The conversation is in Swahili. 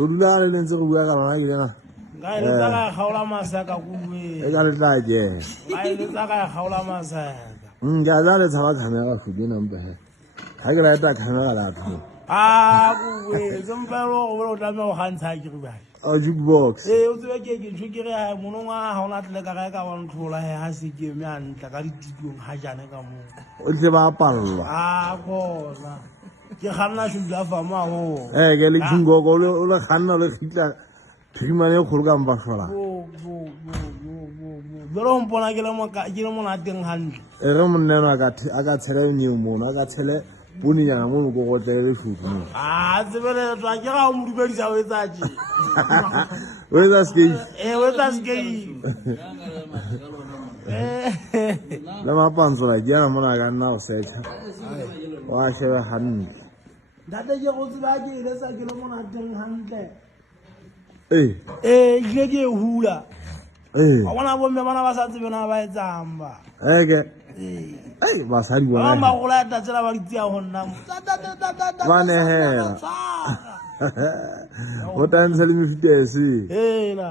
Sodula le ntse go bua ka rona ke lena. Ga ile tsa ga gaola masaka kuwe. E ka le tla je. Ga ile tsa ga gaola masaka. Ga za le tshaba camera fudu number he. Ha ke la ta camera la tho. Kuwe zompelo go tla me go gantsha ke re ba. A jukebox. O tswe ke tshwike re ha monongwa ha ona tle ka ga wa ntlola he ha se ke me a ntla ka ditidong ha jana ka mo. O tle ba pallwa. Bona. Ke ganna shula fa ma ho. Ke le kingo go le ganna le khitla phimane go ka mba hlola. Bero mpona ke le mo na teng hantle. Re monnena ka tshele ni mo na ka tshele boni yana mo go go tle futu. Tsebele tla ke ga o modumedisa o etsa tje. Where's ski? Where's that ski? La mapanzo la dia mo na ka nna o setha. Wa sheba hantle. Data ke go tsela ke ile sa ke le mo na teng hantle. Ile ke hula. Wa bona bo me bana ba sa tsebena ba etsamba. Basali bona. Ba go la ta tsela ba ditsia go nna. Bane hela. O tantse le mefitesi. Hela.